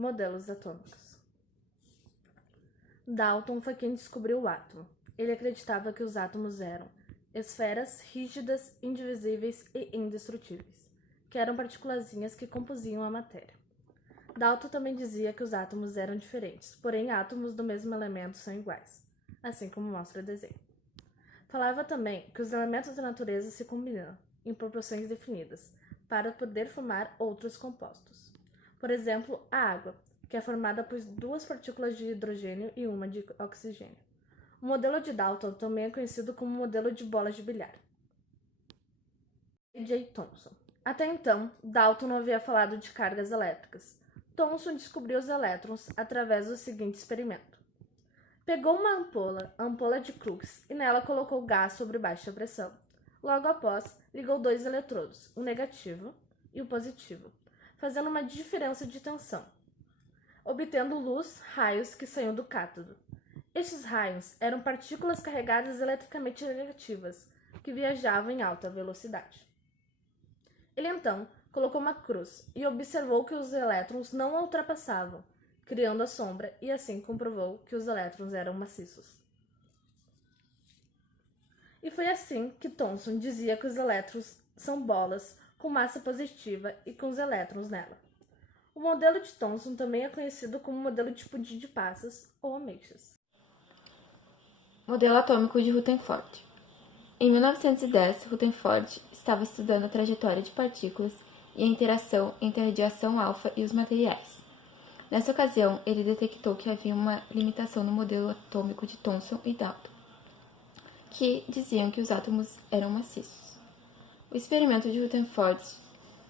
Modelos atômicos. Dalton foi quem descobriu o átomo. Ele acreditava que os átomos eram esferas rígidas, indivisíveis e indestrutíveis, que eram partículazinhas que compunham a matéria. Dalton também dizia que os átomos eram diferentes, porém átomos do mesmo elemento são iguais, assim como mostra o desenho. Falava também que os elementos da natureza se combinam em proporções definidas para poder formar outros compostos. Por exemplo, a água, que é formada por 2 partículas de hidrogênio e uma de oxigênio. O modelo de Dalton também é conhecido como modelo de bola de bilhar. J. Thomson. Até então, Dalton não havia falado de cargas elétricas. Thomson descobriu os elétrons através do seguinte experimento. Pegou uma ampola, a ampola de Crookes, e nela colocou gás sobre baixa pressão. Logo após, ligou 2 eletrodos, o negativo e o positivo, fazendo uma diferença de tensão, obtendo luz, raios que saíam do cátodo. Estes raios eram partículas carregadas eletricamente negativas, que viajavam em alta velocidade. Ele então colocou uma cruz e observou que os elétrons não a ultrapassavam, criando a sombra, e assim comprovou que os elétrons eram maciços. E foi assim que Thomson dizia que os elétrons são bolas com massa positiva e com os elétrons nela. O modelo de Thomson também é conhecido como modelo de pudim de passas ou ameixas. Modelo atômico de Rutherford. Em 1910, Rutherford estava estudando a trajetória de partículas e a interação entre a radiação alfa e os materiais. Nessa ocasião, ele detectou que havia uma limitação no modelo atômico de Thomson e Dalton, que diziam que os átomos eram maciços. O experimento de Rutherford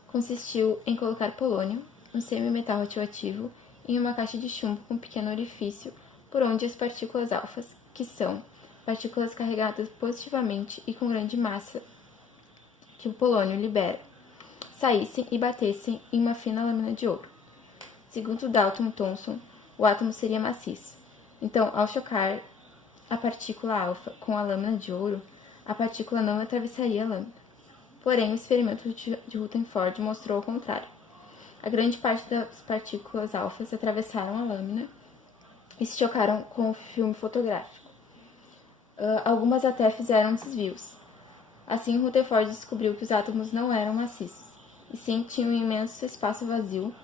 consistiu em colocar polônio, um semimetal radioativo, em uma caixa de chumbo com um pequeno orifício por onde as partículas alfas, que são partículas carregadas positivamente e com grande massa que o polônio libera, saíssem e batessem em uma fina lâmina de ouro. Segundo Dalton e Thomson, o átomo seria maciço. Então, ao chocar a partícula alfa com a lâmina de ouro, a partícula não atravessaria a lâmina. Porém, o experimento de Rutherford mostrou o contrário. A grande parte das partículas alfas atravessaram a lâmina e se chocaram com o filme fotográfico. Algumas até fizeram desvios. Assim, Rutherford descobriu que os átomos não eram maciços, e sim tinham um imenso espaço vazio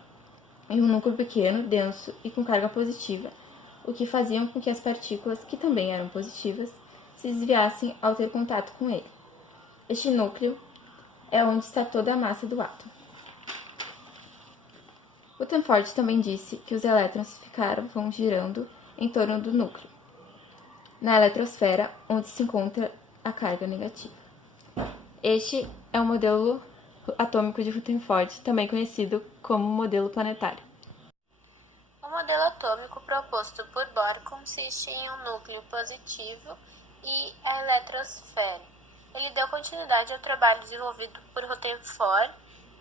e um núcleo pequeno, denso e com carga positiva, o que faziam com que as partículas, que também eram positivas, se desviassem ao ter contato com ele. Este núcleo é onde está toda a massa do átomo. Rutherford também disse que os elétrons ficavam girando em torno do núcleo, na eletrosfera, onde se encontra a carga negativa. Este é o modelo atômico de Rutherford, também conhecido como modelo planetário. O modelo atômico proposto por Bohr consiste em um núcleo positivo e a eletrosfera. Ele deu continuidade ao trabalho desenvolvido por Rutherford,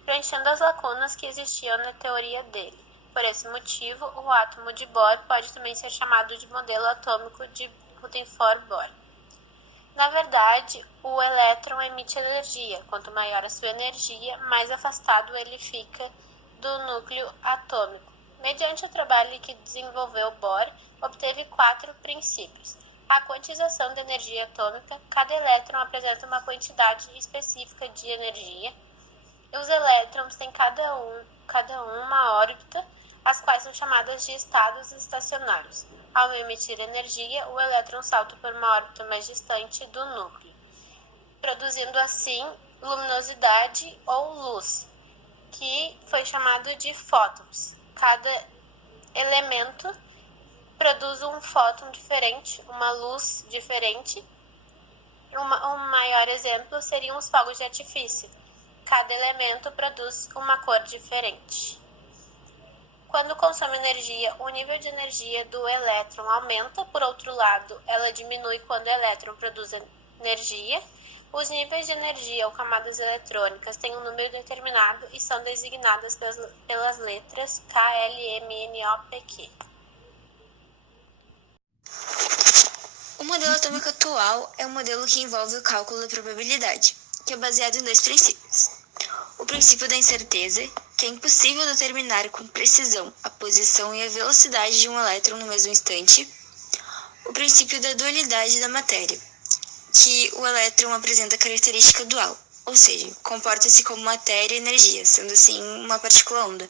preenchendo as lacunas que existiam na teoria dele. Por esse motivo, o átomo de Bohr pode também ser chamado de modelo atômico de Rutherford-Bohr. Na verdade, o elétron emite energia. Quanto maior a sua energia, mais afastado ele fica do núcleo atômico. Mediante o trabalho que desenvolveu Bohr, obteve 4 princípios. A quantização da energia atômica. Cada elétron apresenta uma quantidade específica de energia. E os elétrons têm cada um uma órbita, as quais são chamadas de estados estacionários. Ao emitir energia, o elétron salta por uma órbita mais distante do núcleo, produzindo assim luminosidade ou luz, que foi chamado de fótons. Cada elemento produz um fóton diferente, uma luz diferente. Um maior exemplo seriam os fogos de artifício. Cada elemento produz uma cor diferente. Quando consome energia, o nível de energia do elétron aumenta. Por outro lado, ela diminui quando o elétron produz energia. Os níveis de energia ou camadas eletrônicas têm um número determinado e são designadas pelas letras K, L, M, N, O, P, Q. O modelo atômico atual é um modelo que envolve o cálculo da probabilidade, que é baseado em 2 princípios. O princípio da incerteza, que é impossível determinar com precisão a posição e a velocidade de um elétron no mesmo instante, o princípio da dualidade da matéria, que o elétron apresenta característica dual, ou seja, comporta-se como matéria e energia, sendo assim uma partícula-onda.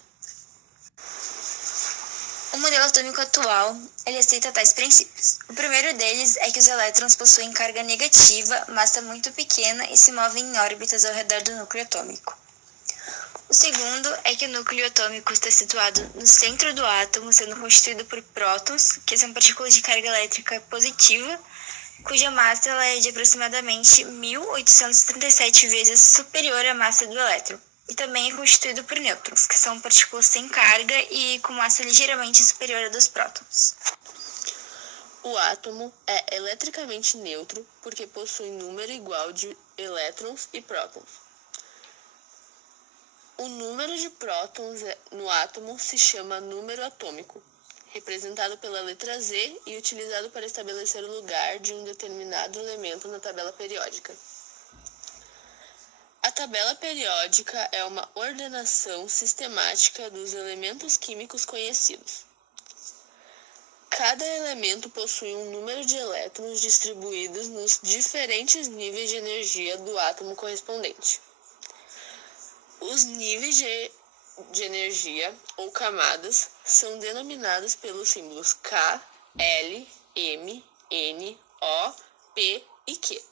O modelo atômico atual, ele aceita tais princípios. O primeiro deles é que os elétrons possuem carga negativa, massa muito pequena e se movem em órbitas ao redor do núcleo atômico. O segundo é que o núcleo atômico está situado no centro do átomo, sendo constituído por prótons, que são partículas de carga elétrica positiva, cuja massa ela é de aproximadamente 1.837 vezes superior à massa do elétron. E também é constituído por nêutrons, que são partículas sem carga e com massa ligeiramente superior à dos prótons. O átomo é eletricamente neutro porque possui número igual de elétrons e prótons. O número de prótons no átomo se chama número atômico, representado pela letra Z e utilizado para estabelecer o lugar de um determinado elemento na tabela periódica. A tabela periódica é uma ordenação sistemática dos elementos químicos conhecidos. Cada elemento possui um número de elétrons distribuídos nos diferentes níveis de energia do átomo correspondente. Os níveis de energia ou camadas são denominados pelos símbolos K, L, M, N, O, P e Q.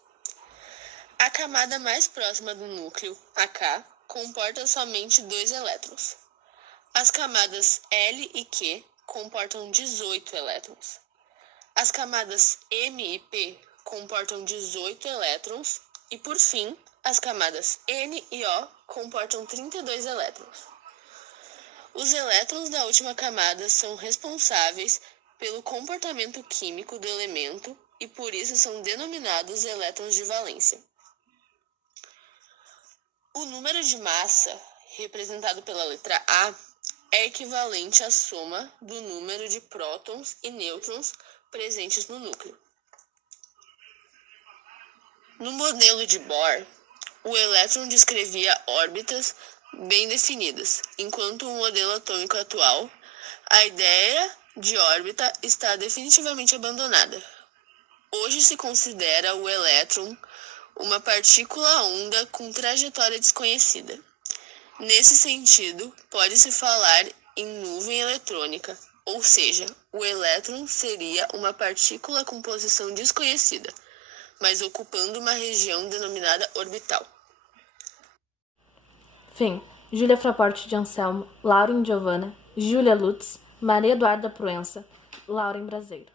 A camada mais próxima do núcleo, a K, comporta somente 2 elétrons. As camadas L e Q comportam 18 elétrons. As camadas M e P comportam 18 elétrons. E, por fim, as camadas N e O comportam 32 elétrons. Os elétrons da última camada são responsáveis pelo comportamento químico do elemento e, por isso, são denominados elétrons de valência. O número de massa, representado pela letra A, é equivalente à soma do número de prótons e nêutrons presentes no núcleo. No modelo de Bohr, o elétron descrevia órbitas bem definidas, enquanto o modelo atômico atual, a ideia de órbita está definitivamente abandonada. Hoje se considera o elétron uma partícula-onda com trajetória desconhecida. Nesse sentido, pode-se falar em nuvem eletrônica, ou seja, o elétron seria uma partícula com posição desconhecida, mas ocupando uma região denominada orbital. Fim. Júlia Fraporte de Anselmo, Lauren Giovanna, Júlia Lutz, Maria Eduarda Proença, Lauren Braseiro.